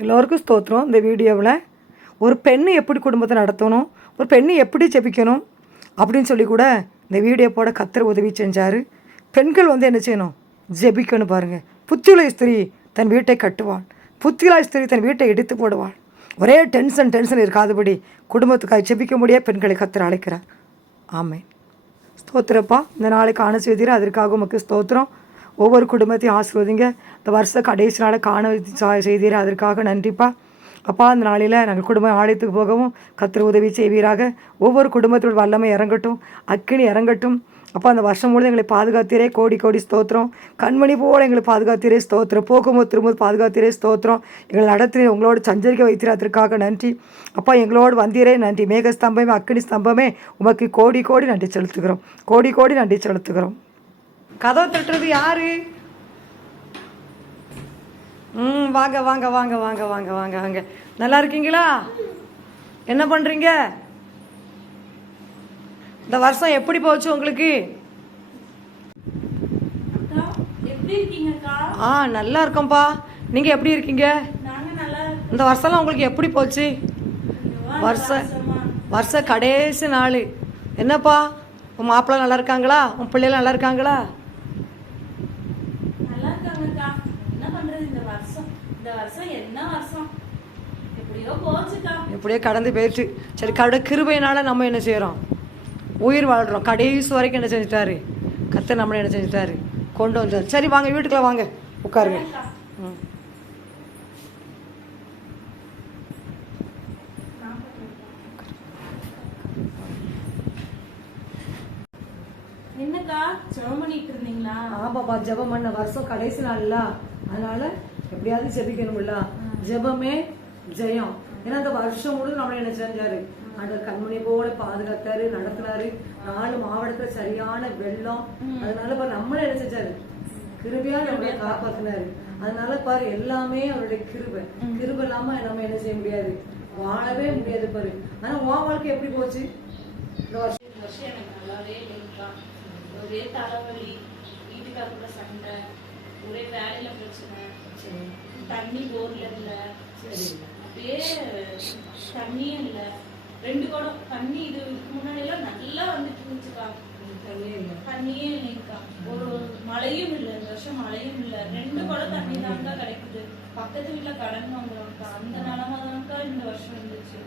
எல்லோருக்கும் ஸ்தோத்திரம் இந்த வீடியோவில். ஒரு பெண்ணு எப்படி குடும்பத்தை நடத்தணும்? ஒரு பெண்ணு எப்படி ஜெபிக்கணும்? அப்படின்னு சொல்லி கூட இந்த வீடியோ போட கத்திர உதவி செஞ்சார். பெண்கள் வந்து என்ன செய்யணும்? ஜெபிக்கணும் பாருங்கள் புத்தியுள்ள ஸ்திரீ தன் வீட்டை கட்டுவாள். புத்தியுள்ள ஸ்திரீ தன் வீட்டை எடுத்து போடுவாள். ஒரே டென்ஷன் டென்ஷன் இருக்காதபடி குடும்பத்துக்காக ஜெபிக்க முடிய பெண்களை கத்திர அழைக்கிறார். ஆமை ஸ்தோத்திரப்பா. இந்த நாளைக்கு ஆன செய்தீர் அதற்காக உமக்கு ஸ்தோத்திரம். ஒவ்வொரு குடும்பத்தையும் ஆசிர்வதிங்க. இந்த வருஷ கடைசி நாளை காண செய்தீர் அதற்காக நன்றிப்பா. அப்பா அந்த நாளில் நாங்கள் குடும்பம் ஆலயத்துக்கு போகவும் கத்திர உதவி செய்வீராக. ஒவ்வொரு குடும்பத்தோட வல்லமை இறங்கட்டும் அக்கினி இறங்கட்டும். அப்பா அந்த வருஷம் முழுவதும் எங்களை பாதுகாத்தீரே. கோடி கோடி ஸ்தோத்திரம். கண்மணி போல எங்களை பாதுகாத்தீரே. ஸ்தோத்திரம். போகும்போது திரும்ப பாதுகாத்தீரே. ஸ்தோத்திரம். எங்களை நடத்தி உங்களோட சஞ்சரிக்க வைத்தீர். அதற்காக நன்றி. அப்பா எங்களோடு வந்தீரே. நன்றி. மேக ஸ்தம்பமே அக்கினி ஸ்தம்பமே உமக்கு கோடி கோடி நன்றி செலுத்துகிறோம். கோடி கோடி நன்றி செலுத்துகிறோம். கதவை தட்டுறது யாரு? ம் வாங்க வாங்க வாங்க வாங்க வாங்க வாங்க வாங்க. நல்லா இருக்கீங்களா? என்ன பண்ணுறீங்க இந்த வருஷம் எப்படி போச்சு உங்களுக்கு? ஆ நல்லா இருக்கோம்ப்பா. நீங்கள் எப்படி இருக்கீங்க? இந்த வருஷம்லாம் உங்களுக்கு எப்படி போச்சு? இருக்கோம் வருஷ வருஷ கடைசி நாள். என்னப்பா? உன் மாப்பிள்ளை நல்லா இருக்காங்களா? உன் பிள்ளைகள் நல்லா இருக்காங்களா நல்லா இருக்காங்கக்கா என்ன பண்றது இந்த வருஷம் இந்த வருஷம் என்ன வருஷம் எப்படியோ எப்படியோ கடந்து போயிடுச்சு. சரி கடை கிருபையினால நம்ம என்ன செய்கிறோம் உயிர் வாழ்கிறோம் கடைசி வரைக்கும் என்ன செஞ்சுட்டாரு? கத்தை நம்மளை என்ன செஞ்சுட்டாரு? கொண்டு வந்தார். சரி வாங்க வீட்டுக்குள்ள வாங்க. உட்காருங்க. ம். ஆமாப்பா ஜெபம் பண்ண வருஷம் கடைசி நாள்ல. அதனால எப்படியாவது ஜெபிக்கணும்ல. ஜெபமே ஜெயம். ஏன்னா அந்த வருஷம் முழு நம்மளை என்ன செஞ்சாரு? அந்த கண்மணி போல பாதுகாத்தாரு நடத்தினாரு. நாலு மாவட்டத்துல சரியான வெள்ளம். அதனால பாரு நம்மள என்ன செஞ்சாரு? கிருபையா நம்மளை காப்பாத்தினாரு. அதனால பாரு எல்லாமே அவருடைய கிருபை. கிருபை இல்லாம நம்ம என்ன செய்ய முடியாது? வாழவே முடியாது பாரு. ஆனா உன் வாழ்க்கை எப்படி போச்சு? இந்த வருஷம். இந்த வருஷம் எனக்கு நல்லாவே இல்லைங்கக்கா. ஒரே தலைவலி வீட்டுக்காரங்கள சண்டை ஒரே வேலையில பிரச்சனை. தண்ணி போர்ல இல்ல. அப்படியே தண்ணியும் இல்ல. ரெண்டு குடம் தண்ணி இது முன்னாடி எல்லாம் நல்லா வந்துட்டு இருந்துச்சுக்கா. தண்ணியே இல்லைங்கக்கா ஒரு மழையும் இல்ல இந்த வருஷம் மழையும் இல்ல. ரெண்டு குடம் தண்ணி தான்க்கா கிடைக்குது. பக்கத்து வீட்டுல கடன் வாங்குறோம்க்கா. அந்த நிலமை தான்க்கா இந்த வருஷம் இருந்துச்சு.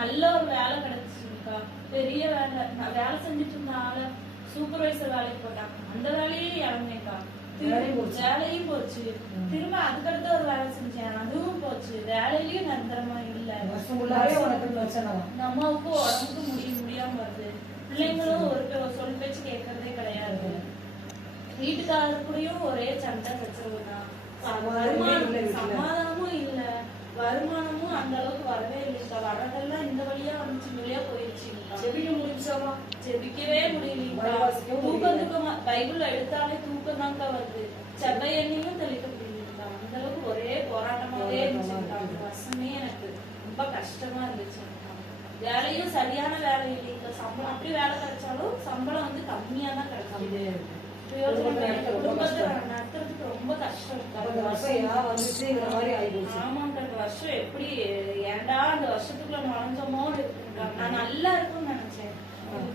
நல்ல ஒரு வேலை கிடைச்சிச்சுக்கா. பெரிய வேலை. நான் வேலை செஞ்சுட்டு இருந்த ஆளை சூப்பர்வைசர் வேலைக்கு போட்டாங்க அந்த வேலையே இறங்கினேக்கா வேலையும் போச்சு. திரும்ப அதுக்கடுத்து ஒரு வேலை செஞ்சேன். அதுவும் போச்சு. வேலையிலயும் நிரந்தரமா இல்ல. வருஷம் ஃபுல்லாவே உனக்கு பிரச்சனை தான் நம்ம அம்மாவுக்கும் உடம்புக்கு முடிய முடியாம வருது. பிள்ளைங்களும் ஒரு சொல் பேச்சு கேட்கறதே கிடையாது. வீட்டுக்காரர் கூடயும் ஒரே சண்டை சச்சரவு தான் வருமானம். சமாதானமும் இல்ல. வருமானமும் அந்த அளவுக்கு வரவே இல்லைக்கா வர்றதெல்லாம் இந்த வழியா வந்துச்சு இந்த வழியா போயிடுச்சுங்கக்கா ஜெபிக்க முடிச்சாமா ஜெபிக்கவே முடியலீங்கக்கா தூக்கம் முடியல. தூக்கமா பைபிள் எடுத்தாலே தூக்கம் தான்க்கா வருது. செவ்வாய் எண்ணெயும் தெளிக்க முடியலீங்கக்கா அந்த அளவுக்கு ஒரே போராட்டமாவே இருந்துச்சுக்கா அந்த வருஷமே எனக்கு ரொம்ப கஷ்டமா இருந்துச்சு வேலையும் சரியான வேலை இல்லைங்க சம்பளம் அப்படி வேலை கிடைச்சாலும் சம்பளம் வந்து கம்மியா தான் இல்லை. குடும்பத்தை நடத்துறதுக்கு ரொம்ப கஷ்டம் ஆமாங்க வருஷம் எப்படி ஏன்டா அந்த வருஷத்துக்குள்ள நுழைஞ்சோமோ இருக்குங்க நான் நல்லா இருக்கும்னு நினைச்சேன்.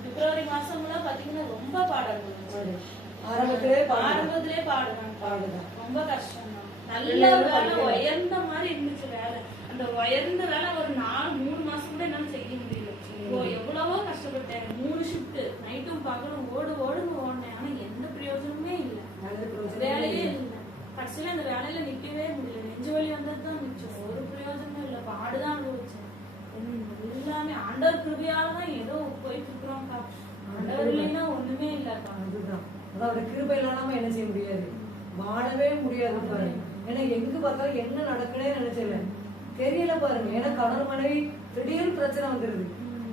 பிப்ரவரி மாசம்லாம் பாத்தீங்கன்னா ரொம்ப பாடம் இருந்துச்சு. ஆரம்பத்திலே ஆரம்பத்திலே பாடுனாங்க பாடுதான். ரொம்ப கஷ்டம் தான் நல்ல வேலை உயர்ந்த மாதிரி இருந்துச்சு வேலை. அந்த உயர்ந்த வேலை ஒரு நாலு மூணு மாசம் கூட என்னால செய்ய முடியல. ஓ எவ்வளவோ கஷ்டப்பட்டேன். மூணு ஷிஃப்ட் நைட்டும் பகலும் ஓடு ஓடுன்னு ஓடினேன். ஆனா எந்த பிரயோஜனமே இல்லை. வேலையே கடைசியில அந்த வேலையில நிக்கவே முடியல. நெஞ்சு வலி வந்தது தான் மிச்சம். ஒரு பிரயோஜனமும் இல்லை. பாடுதான் அனுபவிச்சேன். உம் எல்லாமே ஆண்டவர் கிருபையால தான் ஏதோ போயிட்டு இருக்கிறோம்க்கா. ஆண்டவர் இல்லைன்னா ஒண்ணுமே இல்லக்கா அதுதான். அதாவது கிருபை இல்லாம என்ன செய்ய முடியாது? வாழவே முடியாது பாருங்க. ஏன்னா எங்க பார்த்தாலும் என்ன நடக்குனே நினைச்சல தெரியல பாருங்க. ஏன்னா கடல் மனைவி திடீர்னு பிரச்சனை வந்துருது.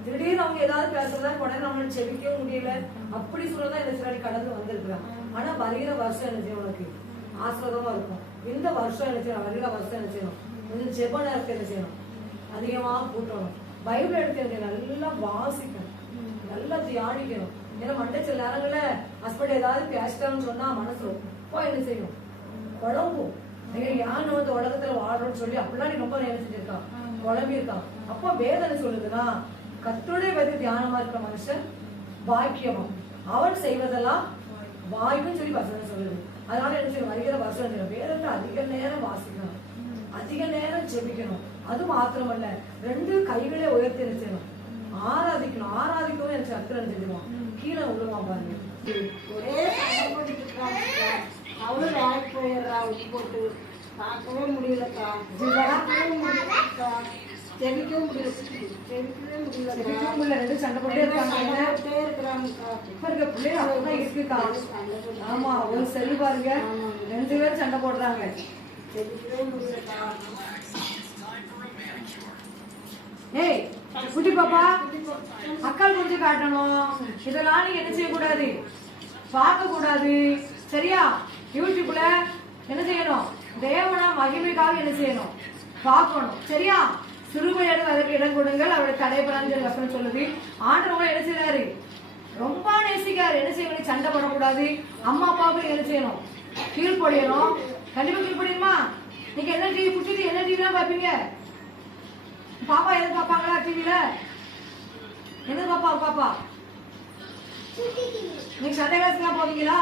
திடீர்னு அவங்க ஏதாவது பேசுறதா உடனே நம்மளால செவிக்கவே முடியல. அப்படி சொல்லதான் என்ன சிலாடி கடந்து வந்திருக்கிறான் ஆனா வருகிற வருஷம் என்ன செய்யும் உனக்கு? ஆசிரதமா இருக்கும். இந்த வருஷம் என்ன செய்யணும்? வருகிற வருஷம் என்ன செய்யணும்? கொஞ்சம் ஜெப நேரத்தை என்ன செய்யணும்? அதிகமா கூட்டணும். பைபிள் எடுத்து எனக்கு நல்லா வாசிக்கணும். நல்லா தியானிக்கணும். ஏன்னா மண்டை சில நேரங்கள்ல ஹஸ்பண்ட் ஏதாவது பேசிட்டான்னு சொன்னா மனசு ரொம்ப என்ன செய்யும்? குழம்பும். யானை வந்து உலகத்துல வாழ்றோம்னு சொல்லி அப்படிலாம் நீ ரொம்ப என்ன செஞ்சிருக்கான் குழம்பி இருக்கான். அப்போ வேதனை சொல்லுதுன்னா கத்துடைய வேத தியானமா இருக்கிற மனுஷன் பாக்கியமா அவன் செய்வதெல்லாம் வாய்ப்புன்னு சொல்லி வசனம் சொல்லுது. அதனால செய்யும் வருகிற செய்யணும்? வேதத்தை அதிக நேரம் வாசிக்கணும். அதிக நேரம் ஜெபிக்கணும். அது மாத்திரமல்ல. ரெண்டு கைகளே உயர்த்தி என்ன செய்யணும்? ஆராதிக்கணும். ஆராதிக்கவும் எனக்கு அக்கறை தெரியுமா? கீழே விழுவான் பாருங்க. ஒரே. அவளும் வேலைக்கு போயிடுறா போட்டு. பார்க்கவே முடியலக்கா. பார்க்கவே முடியலக்கா. செவிக்கவும் முடியல ரெண்டு சண்டை போட்டே இருக்காங்க. என்ன? போட்டுட்டே இருக்கிறாங்கக்கா இப்ப இருக்க பிள்ளைங்க அப்படிதான் இருக்குக்கா போட்டு. ஆமா ஒரு பாருங்க. ரெண்டு பேரும் சண்டை போடுறாங்க. முடியலக்கா ஏய் குட்டி பாப்பா அக்கால் கொஞ்சம் காட்டணும். இதெல்லாம் நீ என்ன செய்யக்கூடாது? பார்க்க கூடாது சரியா? யூடியூப்ல என்ன செய்யணும்? தேவனா மகிமைக்காக என்ன செய்யணும்? பார்க்கணும். சரியா? சிறுமையோடு அதற்கு இடம் கொடுங்கள். அவருடைய தடைபடாத வசனம் சொல்லுது. ஆண்டவங்க என்ன செய்யறாரு ரொம்ப நேசிக்காரு என்ன செய்யணும்? சண்டை போடக்கூடாது. அம்மா அப்பாவுக்கு என்ன செய்யணும்? கீழ்ப்படியணும் கண்டிப்பா கீழ்ப்படியுமா நீங்க என்ன டிவி குட்டி என்ன டிவிலாம் பார்ப்பீங்க? பாப்பா எது பாப்பாங்களா டிவில என்ன பாப்பா? பாப்பா? நீங்க சண்டை கிளாஸ்க்குலாம் போவீங்களா?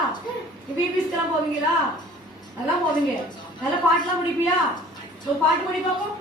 பிபிஸ்க்கெல்லாம் போவீங்களா? அதெல்லாம் போவீங்க. நல்ல பாட்டுலாம் முடிப்பியா? ஒரு பாட்டு படி பார்ப்போம்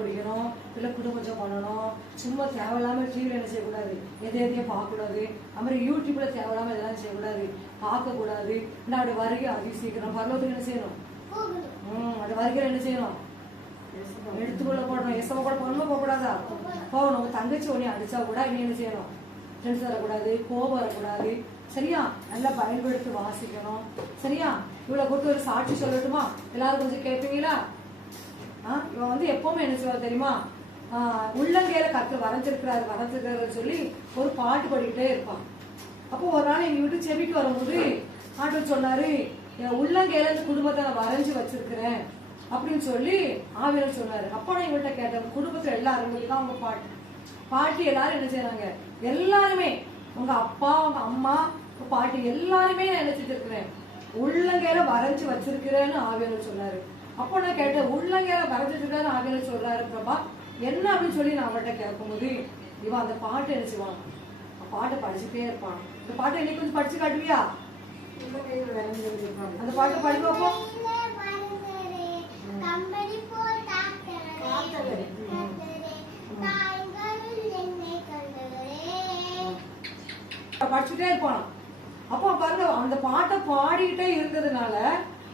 பிடிக்கணும் இல்லை குடும்பம் பண்ணணும். சும்மா தேவையில்லாமல் டிவியில் என்ன செய்யக்கூடாது? எதை எதையும் பார்க்கக்கூடாது. அது மாதிரி யூடியூப்ல தேவையில்லாமல் இதெல்லாம் செய்யக்கூடாது? பார்க்கக்கூடாது. இல்லை அப்படி வருகை அதி சீக்கிரம். பரலோகத்துக்கு என்ன செய்யணும்? ம் அது வருகை என்ன செய்யணும்? எடுத்துக்கொள்ள போடணும். எசவ கூட போகணுமா? போகக்கூடாதா? போகணும். உங்க தங்கச்சி உடனே அடிச்சா கூட இனி என்ன செய்யணும்? டென்ஸ் வரக்கூடாது. கோபம் வரக்கூடாது. சரியா? நல்லா பயன்படுத்தி வாசிக்கணும். சரியா? இவ்வளோ கொடுத்து ஒரு சாட்சி சொல்லட்டுமா? எல்லாரும் கொஞ்சம் கேட்பீங்களா? இவன் வந்து எப்பவுமே என்ன செய்வா தெரியுமா? உள்ளங்கையில கத்து வரைஞ்சிருக்கிறாரு வரைஞ்சிருக்கிறாரு சொல்லி ஒரு பாட்டு பாடிக்கிட்டே இருப்பான். அப்போ ஒரு நாள் எங்க வீட்டு செவிக்கு வரும்போது ஆண்டவர் சொன்னாரு என் உள்ளங்கையில இந்த குடும்பத்தை நான் வரைஞ்சி வச்சிருக்கிறேன் அப்படின்னு சொல்லி ஆவியர் சொன்னாரு. அப்போ நான் இவள்கிட்ட கேட்டேன் குடும்பத்துல எல்லாரும் தான் அவங்க பாட்டு பாட்டி எல்லாரும் என்ன செய்யறாங்க எல்லாருமே உங்க அப்பா உங்க அம்மா பாட்டி எல்லாருமே நான் என்ன செஞ்சிருக்கிறேன் உள்ளங்கையில வரைஞ்சி வச்சிருக்கிறேன்னு ஆவியர் சொன்னாரு. அப்போ நான் கேட்டேன் உள்ளங்கையில வரைஞ்சு வச்சிருக்கிறேன்னு ஆவியர் சொல்றாரு பிரபா. என்ன அப்படின்னு சொல்லி நான் அவர்கிட்ட கேட்கும்போது இவன் அந்த பாட்டு என்ன செய்வான்? பாட்டை படிச்சுட்டே இருப்பான். இந்த பாட்டை இன்னைக்கு கொஞ்சம் படிச்சு காட்டுவியா? அந்த பாட்டை படி பார்ப்போம் படிச்சுட்டே இருப்பான். அப்போ பாருங்க அந்த பாட்டை பாடிக்கிட்டே இருந்ததுனால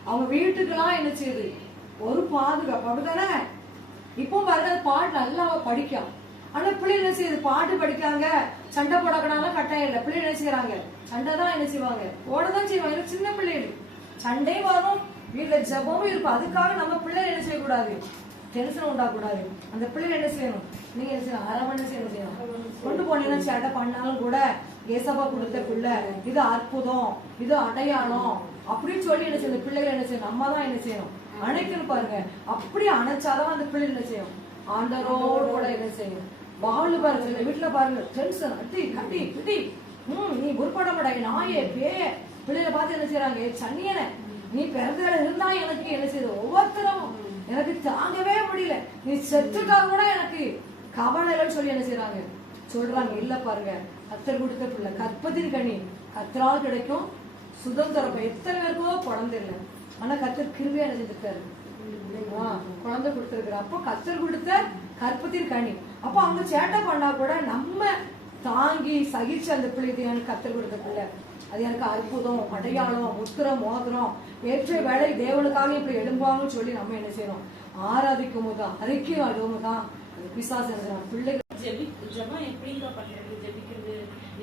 அவங்க வீட்டுக்கெல்லாம் என்ன செய்யுது? ஒரு பாதுகாப்பு அப்படித்தானே? இப்போ பாருங்க பாட்டு நல்லா படிக்கும். ஆனா பிள்ளை என்ன செய்யுது? பாட்டு படிக்காங்க. சண்டை போடக்கூடாதுலாம் கட்டாயம் இல்லை. பிள்ளை என்ன செய்யறாங்க சண்டை தான் என்ன செய்வாங்க? ஓடதான் செய்வாங்க. சின்ன பிள்ளைகள். சண்டையும் வரும். வீட்டுல ஜபமும் இருக்கும். அதுக்காக நம்ம பிள்ளை என்ன செய்யக்கூடாது? டென்ஷன் உண்டாகக்கூடாது அந்த பிள்ளை என்ன செய்யணும்? நீங்க என்ன செய்யணும்? அரை மணி செய்யணும்? செய்யணும் கொண்டு போனீங்கன்னா சேட்டை பண்ணாலும் கூட ஏசப்பா கொடுத்த பிள்ளை இது அற்புதம் இது அடையாளம் அப்படின்னு சொல்லி என்ன செய்யணும்? பிள்ளைகள் என்ன செய்யணும்? நம்ம தான் என்ன செய்யணும்? அணைக்கணும் பாருங்க. அப்படி அணைச்சாதான் அந்த பிள்ளை என்ன செய்யும்? ஆண்டரோடு கூட என்ன செய்யும்? வாழ் பாருங்க இந்த வீட்டுல பாருங்க டென்ஷன் அட்டி கட்டி பிடி ம் நீ உருப்பட மாட்டாங்க நாயே பேய பிள்ளைகளை பார்த்து என்ன செய்யறாங்க ஏ சனியனை நீ பிறந்ததுல இருந்தா எனக்கு என்ன செய்யுது ஒவ்வொருத்தரும் எனக்கு தாங்கவே முடியல. நீ செத்துட்டா கூட எனக்கு கவலைகள் சொல்லி என்ன செய்யறாங்க சொல்றாங்க இல்ல பாருங்க கத்தர் கொடுத்த பிள்ளை கற்பத்தின் கனி. கத்தரால் கிடைக்கும் சுதந்திரம். எத்தனை பேருக்கோ குழந்தை இல்லை. ஆனா கத்தர் கிருவே என்ன செஞ்சிருக்காரு இல்லைங்களா? குழந்தை கொடுத்திருக்காரு அப்போ கத்தர் கொடுத்த கற்பத்தின் கனி. அப்போ அவங்க சேட்டை பண்ணா கூட நம்ம தாங்கி சகிச்சு அந்த பிள்ளைக்கு எனக்கு கத்தர் கொடுத்த பிள்ளை. அது எனக்கு அற்புதம் அடையாளம் முத்திரம் மோதிரம். ஏற்ற வேலை தேவனுக்காக இப்படி எழும்பாங்கன்னு சொல்லி நம்ம என்ன செய்யறோம்? ஆராதிக்கும் போது தான் அறிக்கையும் அழுவும் தான். பிசாசு பிள்ளைகள் ஜெபி ஜெபம் எப்படிக்கா பண்றது ஜெபிக்கிறது?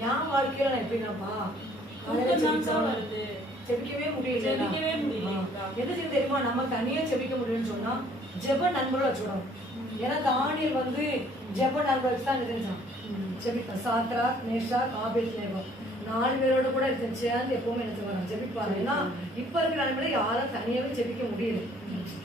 என் வாழ்க்கையில எப்படின்னாப்பா வருது. ஜெபிக்கவே முடியல ஜெபிக்கவே முடியல. எது செய்ய தெரியுமா? நம்ம தனியா ஜெபிக்க முடியும்னு சொன்னா ஜெப நண்பர்கள் வச்சுக்கணும் ஏன்னா தானியல் வந்து ஜெப நண்பர் வச்சு தான் செஞ்சான். ஜெபிப்பான். சாத்ரா நேஷா காபேல் நேபம் நாலு பேரோட கூட எடுத்து சேர்ந்து எப்பவுமே என்ன செய்வாங்க ஜெபிப்பாங்க ஏன்னா இப்ப இருக்கிற நிலைமையில யாரும் தனியாவே ஜெபிக்க முடியல.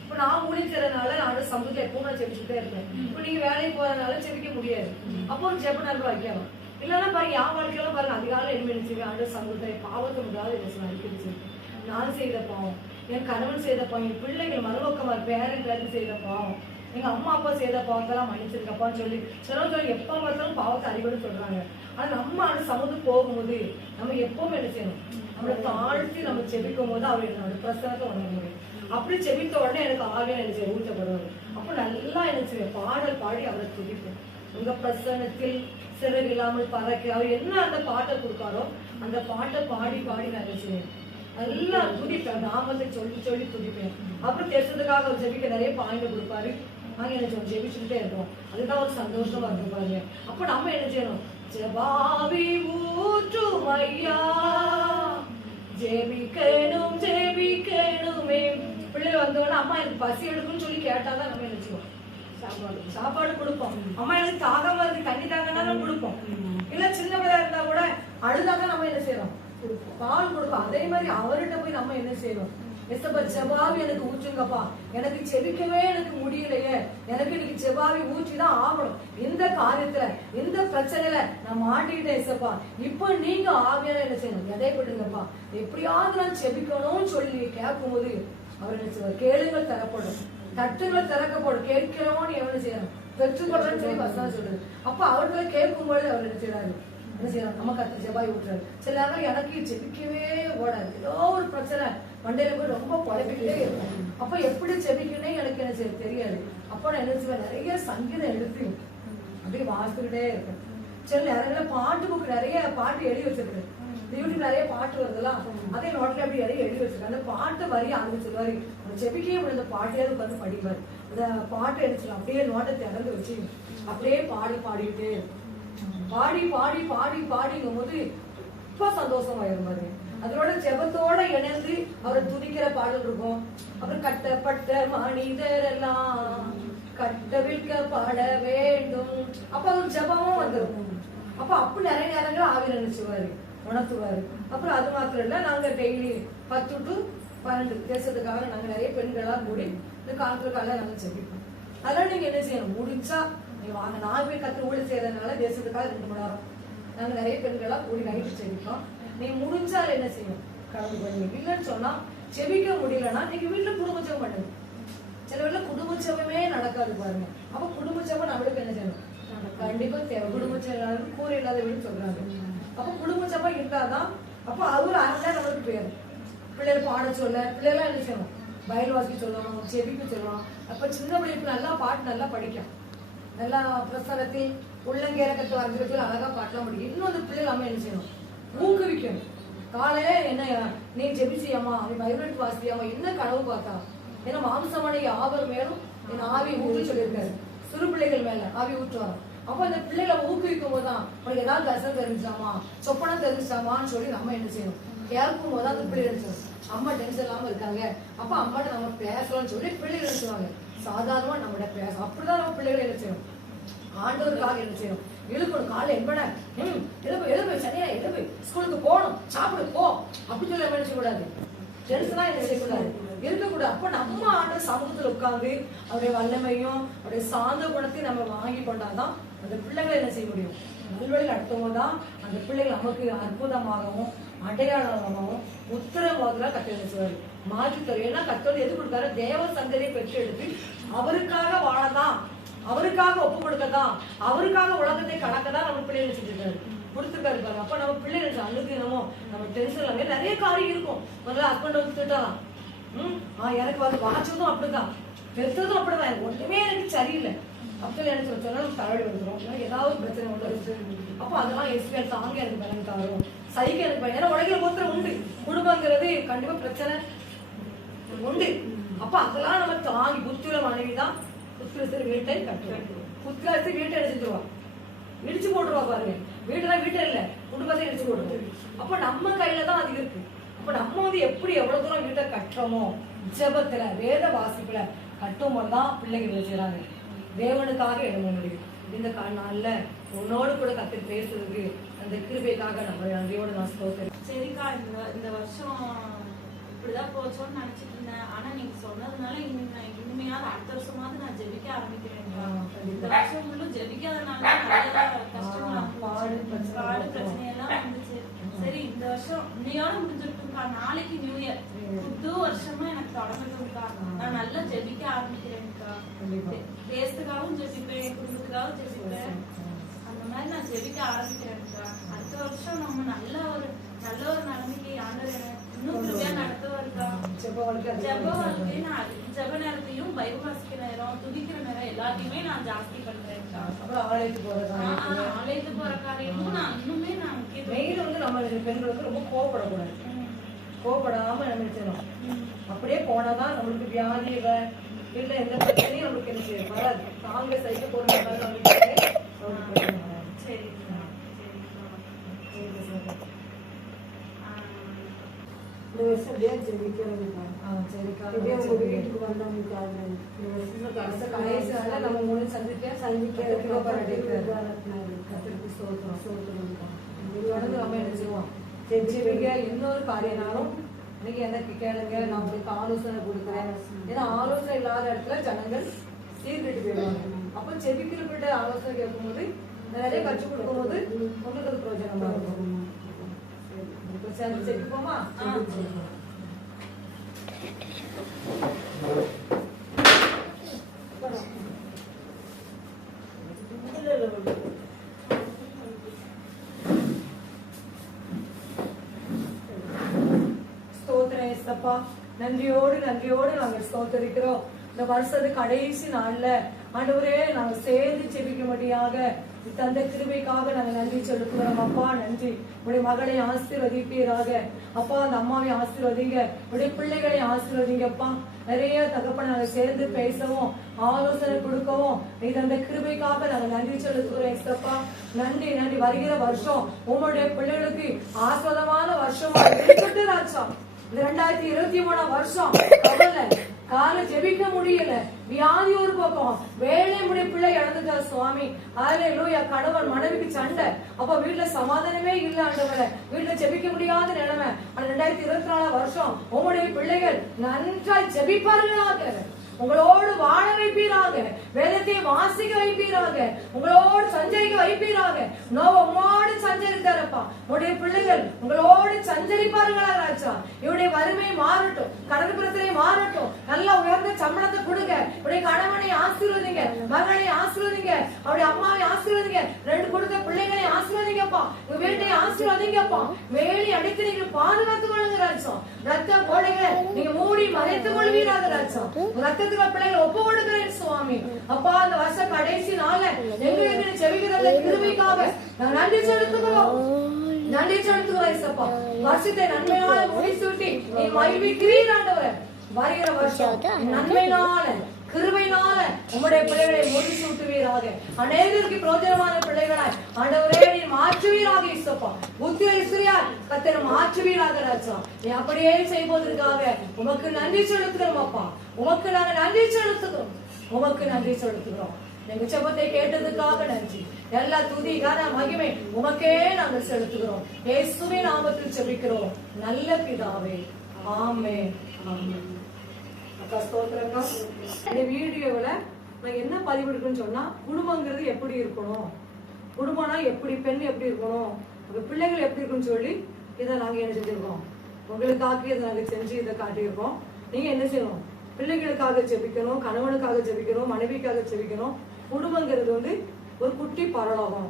இப்ப நான் செய்யறதுனால நான் சமூகத்துல எப்பவும் நான் ஜெபிச்சுட்டே இருப்பேன். இப்ப நீங்க வேலைக்கு போறதுனால ஜெபிக்க முடியாது. அப்போ ஒரு ஜெப நண்பர் வைக்கலாம் இல்லைன்னா பாருங்க என் வாழ்க்கையெல்லாம் பாருங்க அதிகாலை என்ன நினைச்சிருக்கேன் ஆண்டு சமூகத்தை பாவத்தை முடியாது என்ன செய்வேன் நான் செய்த பாவம் என் கணவன் செய்த பாவம் என் பிள்ளைகள் மறுபக்கமாக பேரன் செய்த பாவம் எங்க அம்மா அப்பா செய்த பாவத்தெல்லாம் மன்னிச்சிருக்கப்பான்னு சொல்லி சிலர் சொல்லி எப்ப பார்த்தாலும் பாவத்தை அறிவுன்னு சொல்றாங்க. ஆனா நம்ம அந்த சமூகம் போகும்போது நம்ம எப்பவும் என்ன செய்யணும்? நம்மளை தாழ்த்தி நம்ம செபிக்கும் போது அவர் என்னோட பிரசனத்தை உணர முடியும் அப்படி செபித்த உடனே எனக்கு ஆவியா என்ன செய்ய ஊற்றப்படுவார். அப்ப நல்லா என்ன செய்வேன்? பாடல் பாடி அவரை துதிப்பேன். உங்க பிரசனத்தில் சிறகு இல்லாமல் பறக்க அவர் என்ன அந்த பாட்டை கொடுத்தாரோ அந்த பாட்டை பாடி பாடி நான் செய்வேன் நல்லா துடிப்பேன். நாமத்தை சொல்லி சொல்லி துடிப்பேன். அப்புறம் தெரிஞ்சதுக்காக அவர் ஜெபிக்க நிறைய பாயிண்ட் கொடுப்பாரு. நாங்க என்ன செய்வோம்? ஜெபிச்சுட்டே இருக்கோம் அதுதான் ஒரு சந்தோஷமா இருக்கும் பாருங்க. அப்ப நம்ம என்ன செய்யணும்? ஜபாவி ஊற்றும் ஐயா ஜெபிக்கணும் ஜெபிக்கணுமே. பிள்ளை வந்தவொடனே அம்மா எனக்கு பசி எடுக்கும்னு சொல்லி கேட்டாதான் நம்ம என்ன செய்வோம்? சாப்பாடு. சாப்பாடு கொடுப்போம். அம்மா எனக்கு தாகமா இருக்கு தண்ணி தாங்கன்னா நம்ம கொடுப்போம். இல்ல சின்ன பிள்ளையா இருந்தா கூட அழுதாக நம்ம என்ன செய்யறோம் பால் கொடுப்போம். அதே மாதிரி அவர்கிட்ட போய் நம்ம என்ன செய்யறோம் எசப்பா செபாவி எனக்கு ஊற்றுங்கப்பா. எனக்கு செபிக்கவே எனக்கு முடியலையே. எனக்கு இன்னைக்கு செபாவி ஊற்றி தான் ஆகணும். இந்த காரியத்துல இந்த பிரச்சனையில நான் மாட்டிக்கிட்டேன் எசப்பா இப்போ நீங்க ஆவியான என்ன செய்யணும்? எதை விடுங்கப்பா எப்படியாவது நான் செபிக்கணும்னு சொல்லி கேட்கும்போது அவர் என்ன செய்வார்? கேளுங்கள் தரப்படும். தட்டுகள் திறக்கப்படும் கேட்கிறோம்னு எவனை செய்யணும்? பெற்றுக்கொள்றன்னு சொல்லி வசனம் சொல்றது. அப்ப அவர்களை பொழுது அவர் என்ன செய்யறாரு என்ன செய்யறாரு நம்ம கத்து ஜெபாய் விட்டுறாரு சில நேரம் எனக்கு ஜெபிக்கவே ஓடாது. ஏதோ ஒரு பிரச்சனை. மண்டையில போய் ரொம்ப குழப்பிக்கிட்டே இருக்கும். அப்ப எப்படி ஜெபிக்கணும்னே எனக்கு என்ன செய்ய தெரியாது. அப்ப நான் என்ன செய்வேன்? நிறைய சங்கீதம் எழுதி அப்படியே வாசிக்கிட்டே இருப்பேன். சில நேரங்களில் பாட்டு புக் நிறைய பாட்டு எழுதி வச்சிருக்கேன். யூடியூப் நிறைய பாட்டு வருதுலாம் அதே நோட்டில் அப்படி நிறைய எழுதி வச்சிருக்கேன். அந்த பாட்டு வரி ஆரம்பிச்சிருவாரு அவர் ஜெபிக்கே முடியாது பாட்டையாவது உட்காந்து படிப்பார். அந்த பாட்டை எடுத்துக்கலாம் அப்படியே நோட்டை திறந்து வச்சு அப்படியே பாடி பாடிட்டு பாடி பாடி பாடி பாடிங்கும் போது ரொம்ப சந்தோஷமாயிரும் பாருங்க அதோட ஜெபத்தோட இணைந்து அவரை துதிக்கிற பாடல் இருக்கும். அப்புறம் கட்டப்பட்ட மனிதர் எல்லாம் கட்டவிழ்க்கப்பட வேண்டும். அப்ப அவர் ஜெபமும் வந்துடும் அப்ப அப்ப நிறைய நேரங்கள் ஆவி நினைச்சுவாரு உணர்த்துவாரு. அப்புறம் அது மாத்திரம் இல்ல நாங்க டெய்லி பத்து டு பன்னெண்டு தேசத்துக்காக நாங்க நிறைய பெண்களா கூடி இந்த காலத்துக்காக நாங்க ஜெபிப்போம். அதெல்லாம் நீங்க என்ன செய்யணும்? முடிஞ்சா நீங்க வாங்க. நாலு பேர் கத்து ஊழல் செய்யறதுனால தேசத்துக்காக ரெண்டு மணி நேரம் நாங்க நிறைய பெண்களா கூடி நைட்டு செபிப்போம் நீ முடிஞ்சா என்ன செய்யும் கலந்து பண்ணுவீங்க இல்லைன்னு சொன்னா செபிக்க முடியலன்னா நீங்க வீட்டுல குடும்ப ஜெபம் பண்ணுங்க. சில பேர்ல குடும்ப ஜெபமே நடக்காது பாருங்க. அப்ப குடும்ப ஜெபம் நம்மளுக்கு என்ன செய்யணும்? கண்டிப்பா தேவை. குடும்ப ஜெபம் கூரை இல்லாத வீடு சொல்றாங்க. அப்ப குடும்ப ஜெபம் இருந்தாதான் அப்ப அவர் அரை நம்மளுக்கு போயிடும். பிள்ளைகள் பாட சொல்ல பிள்ளைகளாம் என்ன செய்யணும் பயில் வாசிக்க சொல்லணும் செபிக்க சொல்லணும். அப்போ சின்ன பிள்ளைக்கு நல்லா பாட்டு நல்லா படிக்கும் நல்லா பிரசனத்தில் உள்ளங்கேறக்கத்து வர்க்கத்தில் அழகா பாட்டலாம் படிக்கும் இன்னும் அந்த பிள்ளைகள் அம்மா என்ன செய்யணும்? ஊக்குவிக்கணும். காலையில என்ன நீ ஜெபிச்சியம்மா நீ பைபிள் வாசியாமா என்ன கனவு பார்த்தா? ஏன்னா மாம்சமான ஆவர் மேலும் என் ஆவி ஊற்றி சொல்லியிருக்காரு. சிறு பிள்ளைகள் மேல ஆவி ஊற்றுவாங்க. அப்ப அந்த பிள்ளைகளை ஊக்குவிக்கும் போதுதான் உனக்கு ஏதாவது கசம் தெரிஞ்சாமா சொப்பனம் தெரிஞ்சாமான்னு சொல்லி நம்ம என்ன செய்யணும்? கேட்கும் போது அந்த பிள்ளைகள் அம்மா டென்ஷன் இல்லாம இருக்காங்க. அப்ப அம்மாட்ட நம்ம பேசலாம்னு சொல்லி பிள்ளைகள் நினைச்சுவாங்க சாதாரணமா நம்மகிட்ட பேச அப்படிதான் நம்ம பிள்ளைகளை என்ன செய்யணும்? ஆண்டவருக்காக என்ன செய்யணும்? எழுப்பணும். காலை என்பன ம் எழுப்பு எழுப்பு சரியா எழுப்பு. ஸ்கூலுக்கு போகணும். சாப்பிடு போ. அப்படி சொல்லி நம்ம என்ன செய்யக்கூடாது? என்ன செய்யக்கூடாது? இருக்கக்கூடாது. அப்ப நம்ம ஆண்ட சமூகத்தில் உட்காந்து அவருடைய வல்லமையும் அவருடைய சாந்த குணத்தையும் நம்ம வாங்கி கொண்டாதான் அந்த பிள்ளைகளை என்ன செய்ய முடியும்? நல்வழி நடத்தும் தான் அந்த பிள்ளைகள் நமக்கு அற்புதமாகவும் அடையாளமாகவும் உத்தரவாதலாம் கட்டளை மாற்றி தரும் ஏன்னா கத்தோடு எது கொடுத்தாரு? தேவ சந்ததியை பெற்றெடுத்து அவருக்காக வாழதான் அவருக்காக ஒப்பு கொடுக்கதான் அவருக்காக உலகத்தை கடக்கதான் நம்ம பிள்ளைகள் செஞ்சிருக்காரு கொடுத்துருக்காரு பாருங்க. அப்ப நம்ம பிள்ளைகள் அனுதினமோ நம்ம டென்ஷன் நிறைய காரியம் இருக்கும். முதல்ல ஹஸ்பண்ட் வந்து திட்டலாம் ம்? ஆ எனக்கு வந்து வாட்சதும் அப்படிதான் பெற்றதும் அப்படிதான். எனக்கு ஒண்ணுமே எனக்கு சரியில்லை. அப்படி எனக்கு சொன்னாலும் தலைவலி வந்துடும் ஏதாவது பிரச்சனை உண்டு அப்போ அதெல்லாம் எஸ்பிஎல் தாங்க எனக்கு பலன் தாரும். சைக்கு எனக்கு பலன். ஏன்னா உலகில் ஒருத்தர் உண்டு. குடும்பங்கிறது கண்டிப்பா பிரச்சனை உண்டு. அப்ப அதெல்லாம் நம்ம தாங்கி புத்திர மனைவி தான் புத்திரத்தில் வீட்டை கட்டுவோம் புத்திரத்தில் வீட்டை அடிச்சுருவா இடிச்சு போட்டுருவா பாருங்க. வீட்டுல வீட்டை இல்ல. குடும்பத்தை இடிச்சு போட்டுருவோம் அப்ப நம்ம கையில தான் அது இருக்கு. அப்ப நம்ம வந்து எப்படி எவ்வளவு தூரம் வீட்டை கட்டுறோமோ? ஜெபத்துல வேத வாசிப்புல கட்டும் தான் பிள்ளைங்க செய்றாங்க தேவனுக்காக எழுத முடியும் இந்த நாள்ல உன்னோடு கூட கத்து பேசுறதுக்கு அந்த கிருபைக்காக நம்ம நன்றியோட நான் ஸ்தோத்திரம். சரிக்கா இந்த இந்த வருஷம் இப்படிதான் போச்சோன்னு நினைச்சிட்டு இருந்தேன். ஆனா நீங்க சொன்னதுனால இனிமே இனிமையாவது அடுத்த வருஷமாவது நான் ஜெபிக்க ஆரம்பிக்கிறேன்க்கா. ஆ, கண்டிப்பா. இந்த வருஷம் ஜெபிக்காதனால நிறைய கஷ்டமா பாடு. பிரச்சனை. எல்லாம் வந்துச்சு. சரி இந்த வருஷம் இன்னையோட முடிஞ்சிருக்கும்க்கா. நாளைக்கு நியூ இயர் புது வருஷமா எனக்கு தொடங்கட்டும்க்கா நான் நல்லா ஜெபிக்க ஆரம்பிக்கிறேன்க்கா. கண்டிப்பா. தேசத்துக்காகவும் ஜெபிப்பேன் என் குடும்பத்துக்காகவும் ஜெபிப்பேன். அந்த மாதிரி நான் ஜெபிக்க ஆரம்பிக்கிறேன்க்கா. அடுத்த வருஷம் நம்ம நல்ல ஒரு நல்ல ஒரு நிலைமைக்கு ஆண்டவர். என்னை இன்னும் கிருபையா நடத்துவாருக்கா ஜெபவனுக்கு அது ஜெப வாழ்க்கையை நான் ஜெப நேரத்தையும் பைபிள் வாசிக்கிற நேரம் துதிக்கிற நேரம் எல்லாத்தையுமே நான் ஜாஸ்தி பண்றேன்க்கா அப்புறம் ஆலயத்துக்கு போறது ஆ, ஆ, ஆலயத்துக்கு போற காரியமும் நான் இன்னுமே நான் மெயின் வந்து நம்ம பெண்களுக்கு ரொம்ப கோவப்படக்கூடாது. கோவப்படாம நம்ம நினைச்சிடணும். அப்படியே போனாதான் நம்மளுக்கு வியாதி வ- இல்ல எந்த பிரச்சனையும் நம்மளுக்கு என்ன வராது. தாங்க சைக்க போறது நம்மளுக்கு ஒரு பிரச்சனை வராது. சரிக்கா சரிக்கா ஆ, இந்த வருஷம் அப்படியே ஆ, சரிக்கா. அப்படியே உங்க வீட்டுக்கு வந்தவங்களுக்கு கடைசி கடைசி நம்ம மூணு சந்திக்க சந்திக்க கிருபை கிருபை கத்திரிக்கு ஸ்தோத்திரம். சோதரம்க்கா தொடர்ந்து நம்ம என்ன செய்வோம் ஜெபிக்க இன்னொரு காரியனாலும் இன்னைக்கு எனக்கு கேளுங்க நான் உங்களுக்கு ஆலோசனை கொடுக்குறேன் ஏன்னா ஆலோசனை இல்லாத இடத்துல ஜனங்கள் சீர்கெட்டு போயிடுவாங்க அப்போ செபிக்கிறவர்கிட்ட ஆலோசனை கேட்கும்போது நிறைய கற்றுக் கொடுக்கும்போது உங்களுக்கு அது பிரயோஜனமா இருக்கும் இப்ப சேர்ந்து செபிப்போமா ஆ. இல்ல இல்ல இல்ல. ஸ்தோத்திரம் ஏசப்பா. நன்றியோடு நன்றியோடு நாங்கள் ஸ்தோத்தரிக்கிறோம். இந்த வருஷத்து கடைசி நாள்ல ஆண்டவரே நாங்க சேர்ந்து செபிக்கும்படியாக தந்த கிருபைக்காக நாங்கள் நன்றி செலுத்துகிறோம். அப்பா நன்றி. உடைய மகளை ஆசீர்வதிப்பீராக. அப்பா அந்த அம்மாவை ஆசீர்வதிங்க. உடைய பிள்ளைகளை ஆசீர்வதிங்கப்பா நிறைய தகப்ப நாங்கள் சேர்ந்து பேசவும் ஆலோசனை கொடுக்கவும் நீ தந்த கிருபைக்காக நாங்கள் நன்றி செலுத்துகிறோம் எஸ்தப்பா நன்றி நன்றி. வருகிற வருஷம் உங்களுடைய பிள்ளைகளுக்கு ஆஸ்வதமான வருஷமா. இருக்கட்டும் ராஜா இந்த ரெண்டாயிரத்தி இருபத்தி மூணாம் வருஷம். காலை ஜெபிக்க முடியல. வியாதி ஒரு பக்கம். வேலை முடி பிள்ளை இழந்துட்டார் சுவாமி. அதுல லூயா கணவன் மனைவிக்கு சண்டை. அப்ப வீட்டுல சமாதானமே இல்ல ஆண்டவரை. வீட்டுல ஜெபிக்க முடியாத நிலைமை. ரெண்டாயிரத்தி இருபத்தி நாலாம் வருஷம் உங்களுடைய பிள்ளைகள் நன்றாய் ஜெபிப்பார்களாக. உங்களோடு வாழ வைப்பீராக வேதத்தை வாசிக்க வைப்பீராக உங்களோடு சஞ்சரிக்க வைப்பீராக. உங்களோடு சஞ்சரித்தாரப்பா. உங்களுடைய பிள்ளைகள் உங்களோடு சஞ்சரிப்பார்களா ராஜா? இவருடைய வறுமை மாறட்டும் கடற்புறத்திலே பிரச்சனை மாறட்டும். நல்லா உயர்ந்த சம்பளத்தை கொடுங்க. இவருடைய கணவனை ஆசீர்வதிங்க மகனை ஆசீர்வதிங்க அவருடைய அம்மாவை ஆசீர்வதிங்க. ரெண்டு கொடுத்த பிள்ளைகளை ஆசீர்வதிங்கப்பா. உங்க வீட்டை ஆசீர்வதிங்கப்பா. வேலி அடித்து நீங்க பாதுகாத்துக் கொள்ளுங்க ராஜா. ரத்த கோடைகளை நீங்க மூடி மறைத்துக் கொள்வீராக ராஜா. ரத்த ரத்தத்துக்கு பிள்ளைகளை ஒப்பு கொடுக்கிறேன் சுவாமி. அப்பா அந்த வருஷ கடைசி நாள்ல எங்களுக்கு செவிக்கிறத கிருபைக்காக நான் நன்றி செலுத்துகிறோம். நன்றி செலுத்துகிறோம் இசப்பா வருஷத்தை நன்மையால முடிசூட்டி நீ மகிழ்விக்கிறீர் ஆண்டவரே. வருகிற வருஷம் நன்மையினால. கிருபையினால உம்முடைய பிள்ளைகளை முடிசூட்டுவீராக அநேகருக்கு பிரோஜனமான பிள்ளைகளாய் ஆண்டவரே நீ மாற்றுவீராக இசப்பா புத்திர இஸ்ரியார் கத்தனை மாற்றுவீராக ராஜா. நீ அப்படியே செய்வதற்காக உமக்கு நன்றி செலுத்துகிறோம் அப்பா. உமக்கு நாங்க நன்றி செலுத்துகிறோம். உமக்கு நன்றி செலுத்துகிறோம். எங்க செபத்தை கேட்டதுக்காக நன்றி. எல்லா துதி கன மகிமை உமக்கே நாங்கள் செலுத்துகிறோம். ஏசுவின் நாமத்தில் செபிக்கிறோம் நல்ல பிதாவே. ஆமே ஆமே அக்கா ஸ்தோத்திரங்க இந்த வீடியோவில் நான் என்ன பதிவிடுக்குன்னு சொன்னால் குடும்பங்கிறது எப்படி இருக்கணும்? குடும்பம்னா எப்படி பெண் எப்படி இருக்கணும்? உங்கள் பிள்ளைகள் எப்படி இருக்குன்னு சொல்லி இதை நாங்கள் என்ன செஞ்சிருக்கோம்? உங்களுக்காக இதை நாங்கள் செஞ்சு இதை காட்டியிருக்கோம். நீங்கள் என்ன செய்யணும்? பிள்ளைகளுக்காக ஜெபிக்கணும் கணவனுக்காக ஜெபிக்கணும் மனைவிக்காக ஜெபிக்கணும். குடும்பங்கிறது வந்து ஒரு குட்டி பரலோகம்.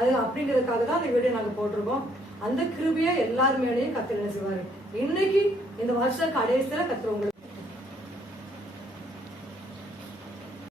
அது அப்படிங்கிறதுக்காக தான் அந்த வீடியோ நாங்கள் போட்டிருக்கோம். அந்த கிருபியை எல்லார் மேலேயும் கத்திர செய்வார்? இன்னைக்கு இந்த வருஷம் கடைசியில் கத்துறவங்களுக்கு